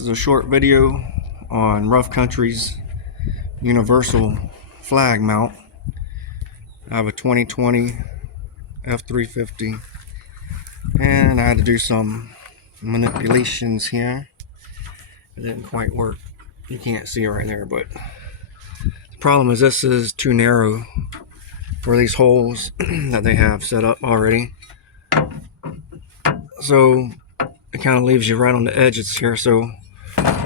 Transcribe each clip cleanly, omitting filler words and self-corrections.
This is a short video on Rough Country's universal flag mount. I have a 2020 F350 and I had to do some manipulations here. It didn't quite work. You can't see it right there, but the problem is this is too narrow for these holes that they have set up already. So it kind of leaves you right on the edges here. So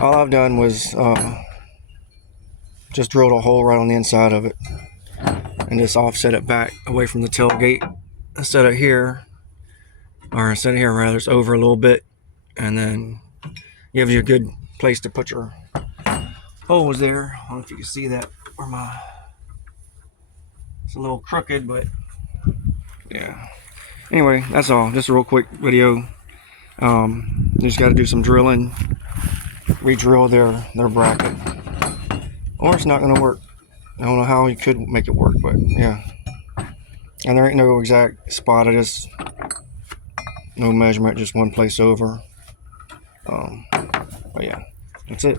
all I've done was just drilled a hole right on the inside of it and just offset it back away from the tailgate. Instead of here rather, it's over a little bit, and then gives you a good place to put your holes there. I don't know if you can see that where it's a little crooked, but yeah. Anyway, that's all. Just a real quick video. You just got to do some drilling, re-drill their bracket, or it's not going to work. I don't know how you could make it work, but yeah. And there ain't no exact spot. I just no measurement, just one place over. But yeah, that's it.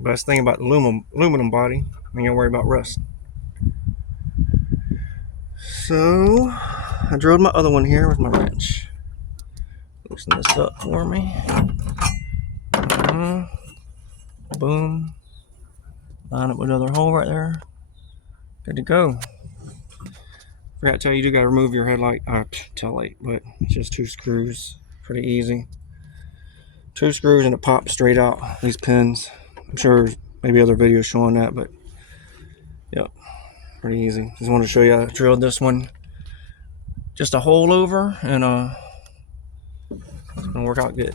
Best thing about the aluminum body, you don't worry about rust. So I drilled my other one here with my wrench. Loosen this up for me. Boom. Line up with another hole right there. Good to go. Forgot to tell you, you do got to remove your tail light, but it's just 2 screws. Pretty easy. 2 screws and it pops straight out. These pins. I'm sure maybe other videos showing that, but yep, pretty easy. Just wanted to show you I drilled this one. Just a hole over, and it's gonna work out good.